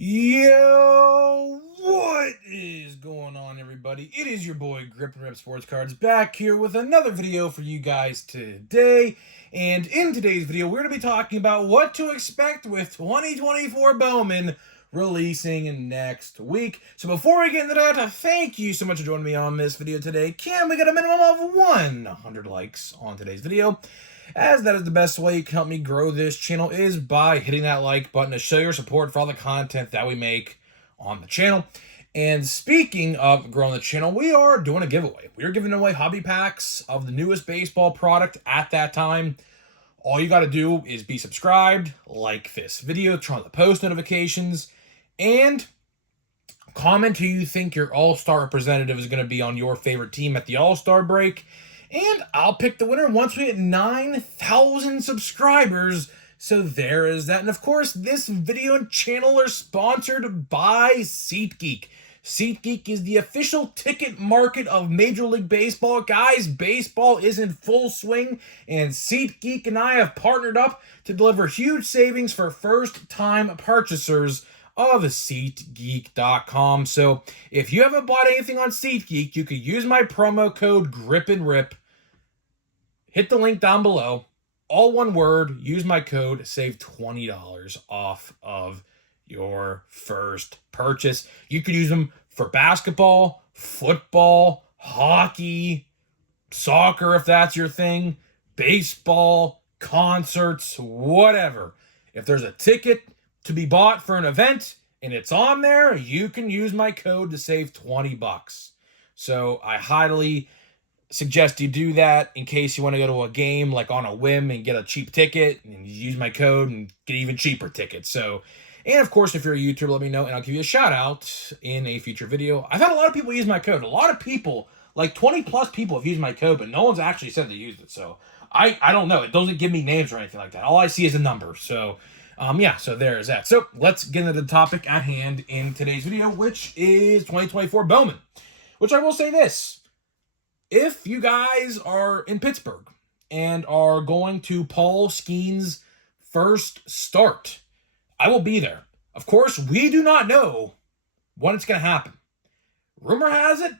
Yo, what is going on, everybody? It is your boy Grip and Rip Sports Cards back here with another video for you guys today. And in today's video, we're going to be talking about what to expect with 2024 Bowman releasing next week. So before we get into that, thank you so much for joining me on this video today. Can we get a minimum of 100 likes on today's video? As that is the best way you can help me grow this channel is by hitting that like button to show your support for all the content that we make on the channel. And speaking of growing the channel, we are doing a giveaway. We are giving away hobby packs of the newest baseball product at that time. All you got to do is be subscribed, like this video, turn on the post notifications, and comment who you think your all-star representative is going to be on your favorite team at the all-star break. And I'll pick the winner once we hit 9,000 subscribers. So there is that. And of course, this video and channel are sponsored by SeatGeek. SeatGeek is the official ticket market of Major League Baseball. Guys, baseball is in full swing, and SeatGeek and I have partnered up to deliver huge savings for first-time purchasers of SeatGeek.com. So if you haven't bought anything on SeatGeek, you could use my promo code GRIPANDRIP. Hit the link down below. All one word. Use my code. Save $20 off of your first purchase. You could use them for basketball, football, hockey, soccer if that's your thing, baseball, concerts, whatever. If there's a ticket to be bought for an event and it's on there, you can use my code to save $20. So I highly suggest you do that in case you want to go to a game like on a whim and get a cheap ticket, and you use my code and get even cheaper tickets. So, and of course, if you're a YouTuber, let me know and I'll give you a shout out in a future video. I've had a lot of people use my code. A lot of people, like 20 plus people have used my code, but no one's actually said they used it. So I don't know. It doesn't give me names or anything like that. All I see is a number. So yeah, so there's that. So let's get into the topic at hand in today's video, which is 2024 Bowman. Which I will say this. If you guys are in Pittsburgh and are going to Paul Skeens' first start, I will be there. Of course, we do not know when it's going to happen. Rumor has it,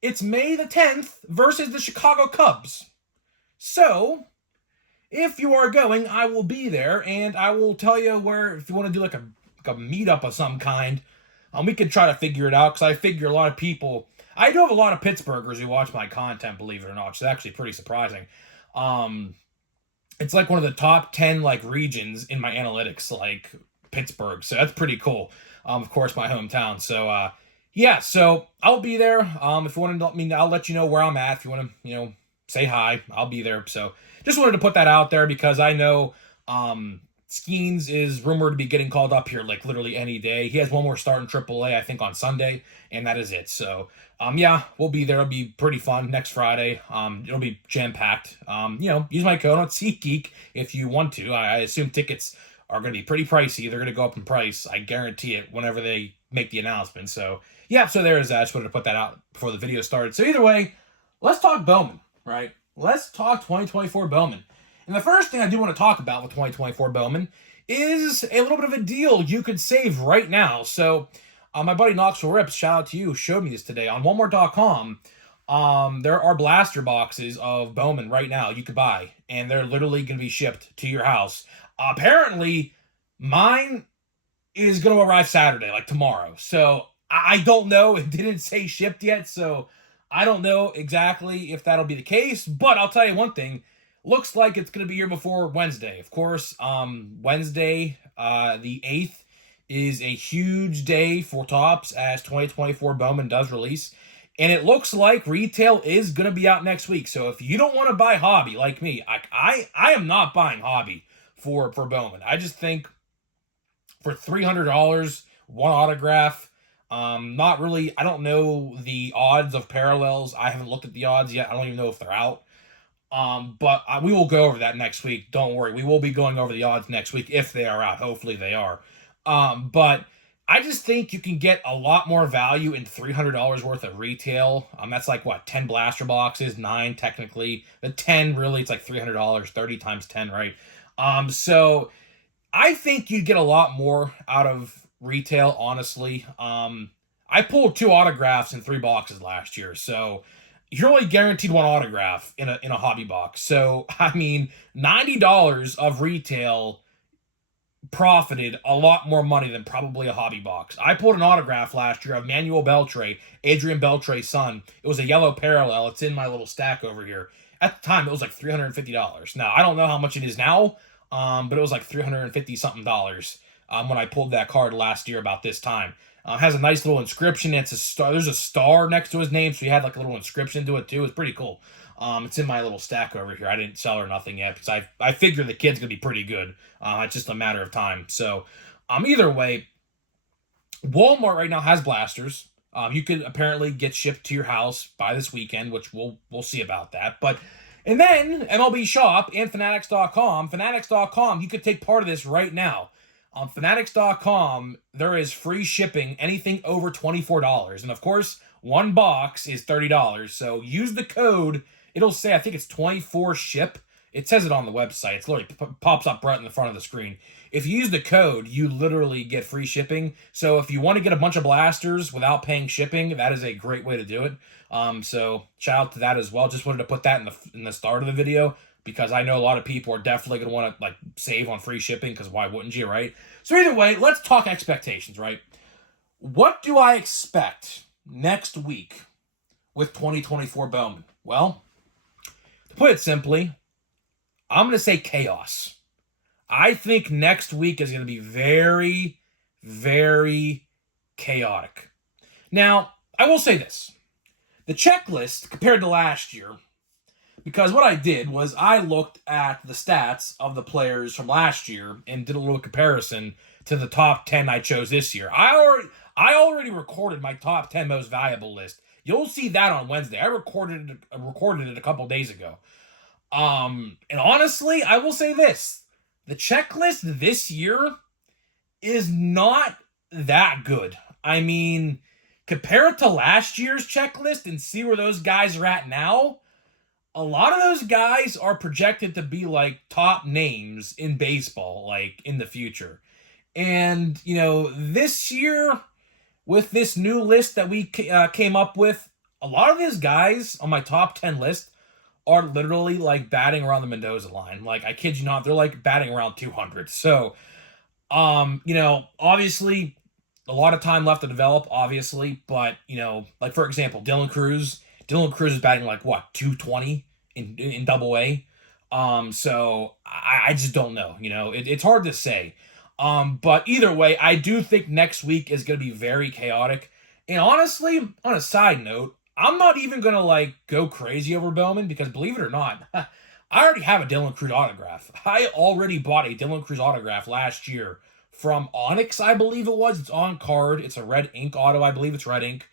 it's May the 10th versus the Chicago Cubs. So, if you are going, I will be there, and I will tell you where, if you want to do like a meetup of some kind, we could try to figure it out, because I figure a lot of people, I do have a lot of Pittsburghers who watch my content, believe it or not, which is actually pretty surprising. It's like one of the top 10 like regions in my analytics, like Pittsburgh, so that's pretty cool. Of course, my hometown. So yeah, so I'll be there. If you want to let me, I'll let you know where I'm at. If you want to, say hi, I'll be there. So just wanted to put that out there because I know Skeens is rumored to be getting called up here like literally any day. He has one more start in AAA, I think, on Sunday, and that is it. So yeah, we'll be there. It'll be pretty fun next Friday. It'll be jam-packed. Use my code on SeatGeek if you want to. I assume tickets are going to be pretty pricey. They're going to go up in price. I guarantee it whenever they make the announcement. So yeah, so there is that. I just wanted to put that out before the video started. So either way, let's talk Bowman, right? Let's talk 2024 Bowman. And the first thing I do want to talk about with 2024 Bowman is a little bit of a deal you could save right now. So my buddy Knoxville Rips, shout out to you, showed me this today on OneMore.com. There are blaster boxes of Bowman right now you could buy, and they're literally going to be shipped to your house. Apparently, mine is going to arrive Saturday, like tomorrow. So I don't know. It didn't say shipped yet, so I don't know exactly if that'll be the case. But I'll tell you one thing. Looks like it's going to be here before Wednesday. Of course, Wednesday, the 8th, is a huge day for Topps as 2024 Bowman does release. And it looks like retail is going to be out next week. So if you don't want to buy hobby like me, I am not buying hobby for Bowman. I just think for $300, one autograph, not really, I don't know the odds of parallels. I haven't looked at the odds yet. I don't even know if they're out. But we will go over that next week. Don't worry. We will be going over the odds next week if they are out. Hopefully they are. But I just think you can get a lot more value in $300 worth of retail. That's like, what, 10 blaster boxes, 9 technically. The 10, really, it's like $300, 30 times 10, right? So I think you'd get a lot more out of retail, honestly. I pulled 2 autographs in 3 boxes last year, so you're only guaranteed 1 autograph in a hobby box. So I mean, $90 of retail profited a lot more money than probably a hobby box. I pulled an autograph last year of Manuel Beltre, Adrian Beltre's son. It was a yellow parallel. It's in my little stack over here. At the time, it was like $350. Now, I don't know how much it is now, but it was like $350 something dollars when I pulled that card last year about this time. It has a nice little inscription. It's a star. There's a star next to his name, so he had like a little inscription to it too. It's pretty cool. It's in my little stack over here. I didn't sell her nothing yet because I figure the kid's gonna be pretty good. It's just a matter of time. So, either way, Walmart right now has blasters. You could apparently get shipped to your house by this weekend, which we'll see about that. But and then MLB Shop and Fanatics.com, you could take part of this right now. On Fanatics.com, there is free shipping anything over $24, and of course, 1 box is $30. So use the code. It'll say, I think it's 24 ship. It says it on the website. It's literally pops up right in the front of the screen. If you use the code, you literally get free shipping. So if you want to get a bunch of blasters without paying shipping, that is a great way to do it. So shout out to that as well. Just wanted to put that in the start of the video because I know a lot of people are definitely going to want to like save on free shipping because why wouldn't you, right? So either way, let's talk expectations, right? What do I expect next week with 2024 Bowman? Well, to put it simply, I'm going to say chaos. I think next week is going to be very, very chaotic. Now, I will say this. The checklist compared to last year, because what I did was I looked at the stats of the players from last year and did a little comparison to the top 10 I chose this year. I already recorded my top 10 most valuable list. You'll see that on Wednesday. I recorded it a couple days ago. And honestly, I will say this. The checklist this year is not that good. I mean, compare it to last year's checklist and see where those guys are at now. A lot of those guys are projected to be like top names in baseball, like in the future. And, this year, with this new list that we came up with, a lot of these guys on my top 10 list are literally like batting around the Mendoza line. Like, I kid you not, they're like batting around 200. So, obviously, a lot of time left to develop, obviously. But, like, for example, Dylan Cruz is batting like, what, 220 in Double A? So, I just don't know. It's hard to say. But either way, I do think next week is going to be very chaotic. And honestly, on a side note, I'm not even going to like go crazy over Bowman because believe it or not, I already have a Dylan Cruz autograph. I already bought a Dylan Cruz autograph last year from Onyx, I believe it was. It's on card. It's a red ink auto. I believe it's red ink.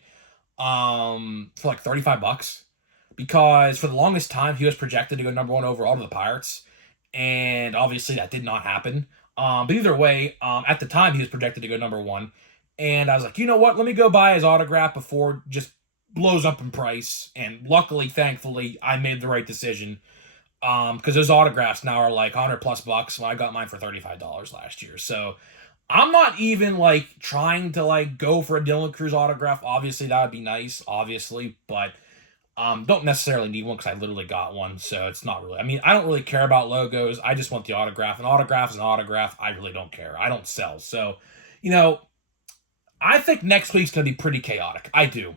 For like $35 because for the longest time he was projected to go number 1 overall to the Pirates. And obviously that did not happen. But either way, at the time he was projected to go number 1. And I was like, you know what? Let me go buy his autograph before it just blows up in price. And luckily, thankfully, I made the right decision. Because those autographs now are like $100+ Well, I got mine for $35 last year. So I'm not even like trying to like go for a Dylan Cruz autograph. Obviously, that would be nice, obviously. But don't necessarily need one because I literally got one. So it's not really. I mean, I don't really care about logos. I just want the autograph. An autograph is an autograph. I really don't care. I don't sell. So, I think next week's going to be pretty chaotic. I do.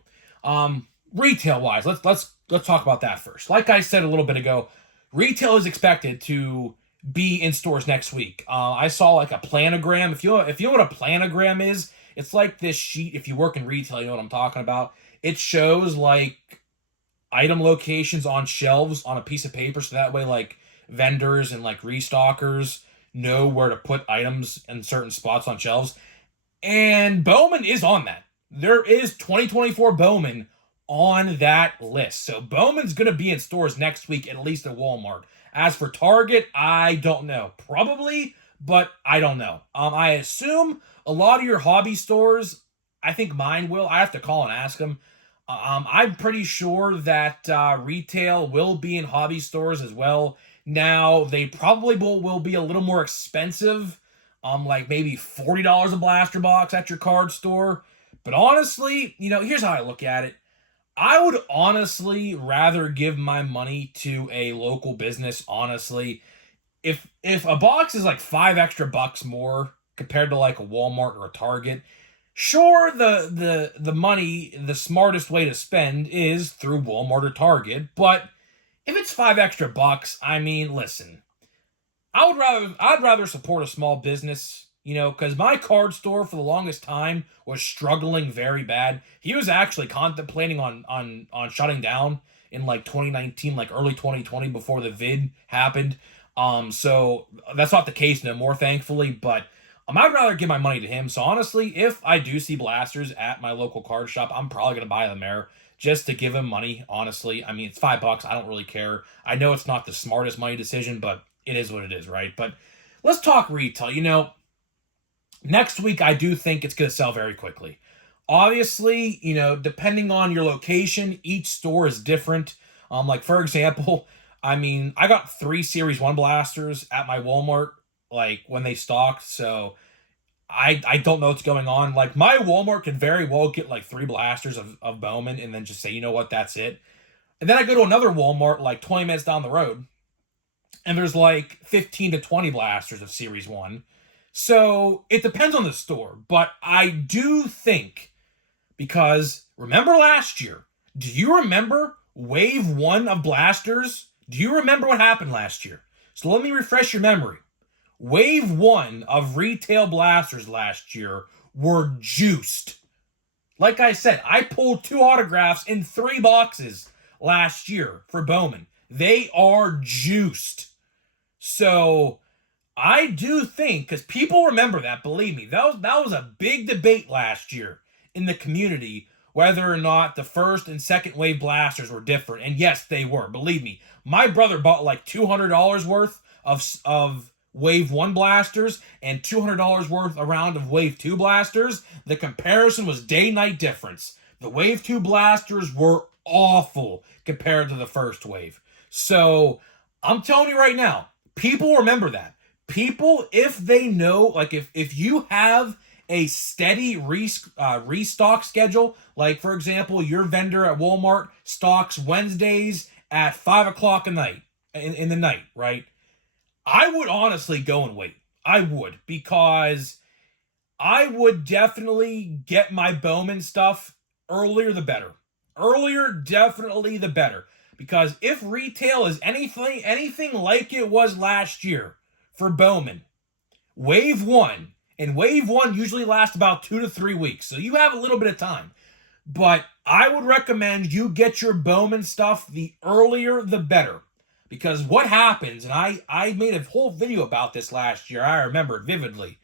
Retail wise, let's talk about that first. Like I said a little bit ago, retail is expected to be in stores next week. I saw like a planogram. If you know what a planogram is, it's like this sheet. If you work in retail, you know what I'm talking about. It shows like item locations on shelves on a piece of paper, so that way like vendors and like restockers know where to put items in certain spots on shelves. And Bowman is on that. There is 2024 Bowman on that list. So Bowman's going to be in stores next week, at least at Walmart. As for Target, I don't know. Probably, but I don't know. I assume a lot of your hobby stores, I think mine will. I have to call and ask them. I'm pretty sure that retail will be in hobby stores as well. Now, they probably will be a little more expensive like maybe $40 a blaster box at your card store. But honestly, here's how I look at it. I would honestly rather give my money to a local business, honestly. If a box is like $5 extra more compared to like a Walmart or a Target, sure, the money, the smartest way to spend is through Walmart or Target, but if it's $5 extra, I mean, listen, I'd rather support a small business, because my card store for the longest time was struggling very bad. He was actually contemplating on shutting down in like 2019, like early 2020 before the vid happened. So that's not the case no more, thankfully, but I'd rather give my money to him. So honestly, if I do see blasters at my local card shop, I'm probably gonna buy them there just to give him money, honestly. I mean, it's $5. I don't really care. I know it's not the smartest money decision, but it is what it is, right? But let's talk retail. Next week, I do think it's going to sell very quickly. Obviously, depending on your location, each store is different. Like, for example, I mean, I got 3 Series 1 blasters at my Walmart, like, when they stocked, so I don't know what's going on. Like, my Walmart could very well get, like, 3 blasters of Bowman and then just say, you know what, that's it. And then I go to another Walmart, like, 20 minutes down the road, and there's like 15 to 20 blasters of Series 1. So it depends on the store. But I do think, because remember last year, do you remember Wave 1 of blasters? Do you remember what happened last year? So let me refresh your memory. Wave 1 of retail blasters last year were juiced. Like I said, I pulled 2 autographs in 3 boxes last year for Bowman. They are juiced. So I do think, because people remember that, believe me, that was a big debate last year in the community whether or not the first and second wave blasters were different. And yes, they were. Believe me, my brother bought like $200 worth of Wave 1 blasters and $200 worth a round of Wave 2 blasters. The comparison was day-night difference. The Wave 2 blasters were awful compared to the first wave. So I'm telling you right now, people remember that. People, if they know, like if you have a steady restock schedule, like for example, your vendor at Walmart stocks Wednesdays at 5 o'clock a night, in the night, right? I would honestly go and wait. I would, because I would definitely get my Bowman stuff earlier the better. Earlier, definitely the better. Because if retail is anything like it was last year for Bowman, Wave 1, and Wave 1 usually lasts about 2 to 3 weeks, so you have a little bit of time. But I would recommend you get your Bowman stuff the earlier the better. Because what happens, and I made a whole video about this last year, I remember it vividly,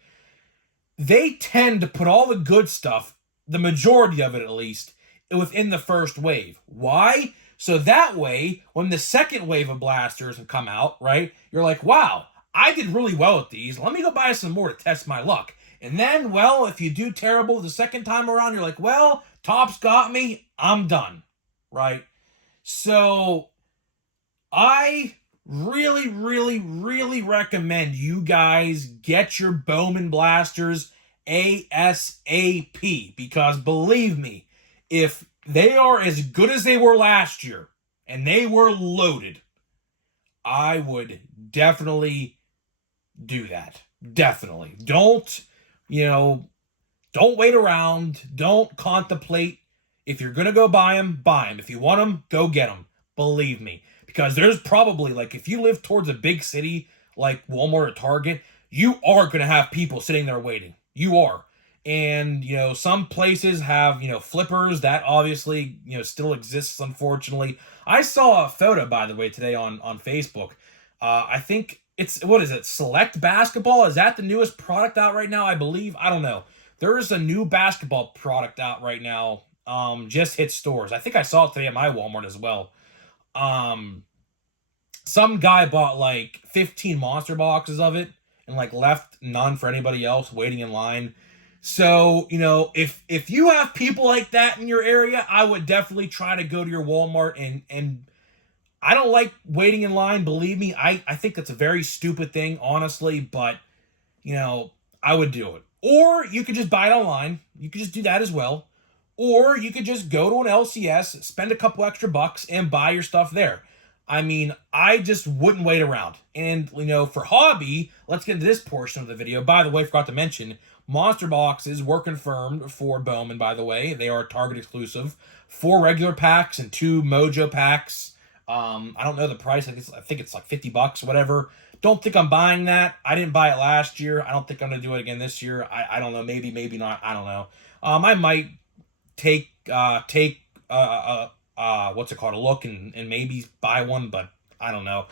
they tend to put all the good stuff, the majority of it at least, within the first wave. Why? So that way, when the second wave of blasters have come out, right, you're like, wow, I did really well with these. Let me go buy some more to test my luck. And then, well, if you do terrible the second time around, you're like, well, Topps got me. I'm done, right? So I really, really, really recommend you guys get your Bowman blasters ASAP. Because believe me, if they are as good as they were last year, and they were loaded, I would definitely do that. Definitely. Don't wait around. Don't contemplate. If you're going to go buy them, buy them. If you want them, go get them. Believe me. Because there's probably, like, if you live towards a big city like Walmart or Target, you are going to have people sitting there waiting. You are. And, some places have, flippers. That obviously, still exists, unfortunately. I saw a photo, by the way, today on Facebook. I think it's, what is it, Select Basketball? Is that the newest product out right now, I believe? I don't know. There is a new basketball product out right now. Just hit stores. I think I saw it today at my Walmart as well. Some guy bought like 15 monster boxes of it and like left none for anybody else waiting in line. So, if you have people like that in your area, I would definitely try to go to your Walmart and I don't like waiting in line, believe me. I think that's a very stupid thing, honestly, but I would do it. Or you could just buy it online. You could just do that as well. Or you could just go to an LCS, spend a couple extra bucks, and buy your stuff there. I mean, I just wouldn't wait around. And, for hobby, let's get into this portion of the video. By the way, forgot to mention, Monster Boxes were confirmed for Bowman, by the way. They are Target exclusive. 4 regular packs and 2 Mojo packs. I don't know the price. I think it's like $50, whatever. Don't think I'm buying that. I didn't buy it last year. I don't think I'm going to do it again this year. I don't know. Maybe not. I don't know. I might take what's it called, a look and maybe buy one, but I don't know.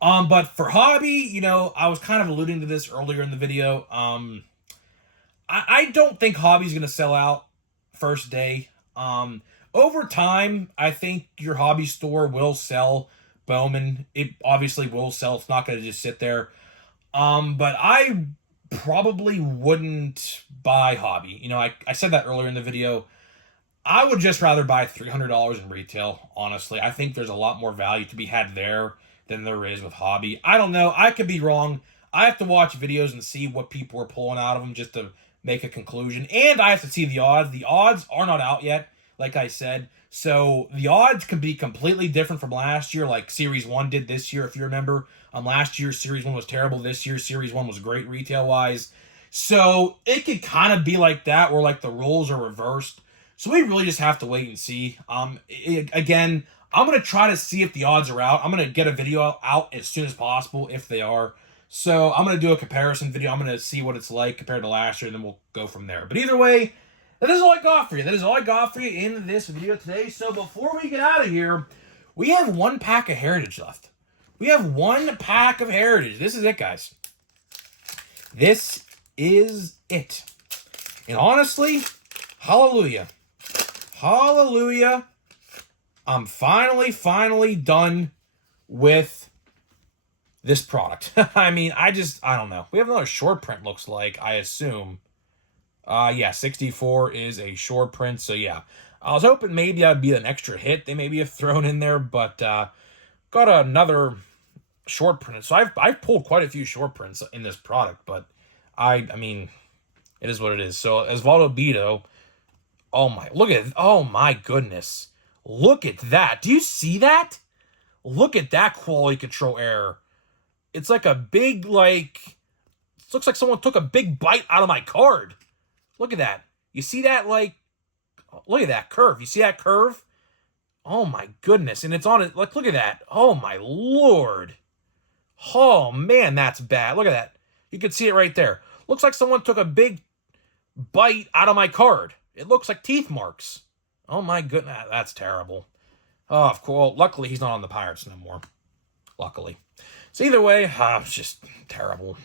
But for hobby, I was kind of alluding to this earlier in the video. I don't think hobby's going to sell out first day. Over time, I think your hobby store will sell Bowman. It obviously will sell. It's not going to just sit there. But I probably wouldn't buy hobby. I said that earlier in the video. I would just rather buy $300 in retail, honestly. I think there's a lot more value to be had there than there is with hobby. I don't know. I could be wrong. I have to watch videos and see what people are pulling out of them just to make a conclusion. And I have to see the odds. The odds are not out yet, like I said. So the odds can be completely different from last year, like Series 1 did this year, if you remember. Last year, Series 1 was terrible. This year, Series 1 was great retail-wise. So it could kind of be like that, where like the rules are reversed. So we really just have to wait and see. Again, I'm going to try to see if the odds are out. I'm going to get a video out as soon as possible if they are. So I'm going to do a comparison video. I'm going to see what it's like compared to last year, and then we'll go from there. But either way, that is all I got for you. That is all I got for you in this video today. So before we get out of here, we have 1 pack of Heritage left. We have 1 pack of Heritage. This is it, guys. This is it. And honestly, hallelujah. Hallelujah. I'm finally done with this product. I mean, I don't know. We have another short print, looks like, I assume. Yeah, 64 is a short print, so yeah. I was hoping maybe that'd be an extra hit they maybe have thrown in there, but got another short print. So I've pulled quite a few short prints in this product, but I mean, it is what it is. So Osvaldo Beto, oh my goodness. Look at that. Do you see that? Look at that quality control error. It's like a big, it looks like someone took a big bite out of my card. Look at that. You see that, look at that curve. You see that curve? Oh my goodness. And it's on it. Look at that. Oh my Lord. Oh man, that's bad. Look at that. You can see it right there. Looks like someone took a big bite out of my card. It looks like teeth marks. Oh my goodness, that's terrible. Oh, of course. Luckily, he's not on the Pirates no more. Luckily. So either way, it's just terrible.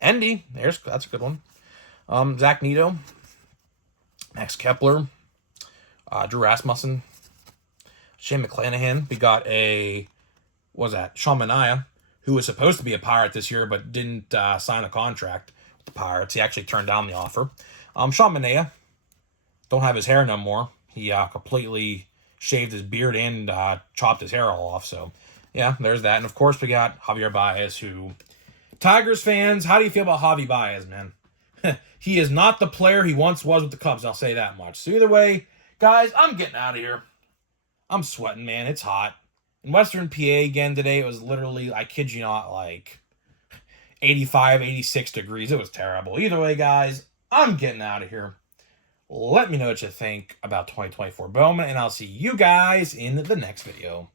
Endy, that's a good one. Zach Neto, Max Kepler, Drew Rasmussen, Shane McClanahan. We got Sean Manaea, who was supposed to be a Pirate this year, but didn't sign a contract with the Pirates. He actually turned down the offer. Sean Manaea, don't have his hair no more. He completely shaved his beard and chopped his hair all off. So, yeah, there's that. And, of course, we got Javier Baez, who... Tigers fans, how do you feel about Javi Baez, man? He is not the player he once was with the Cubs, I'll say that much. So, either way, guys, I'm getting out of here. I'm sweating, man. It's hot. In Western PA again today, it was literally, I kid you not, 85, 86 degrees. It was terrible. Either way, guys, I'm getting out of here. Let me know what you think about 2024 Bowman, and I'll see you guys in the next video.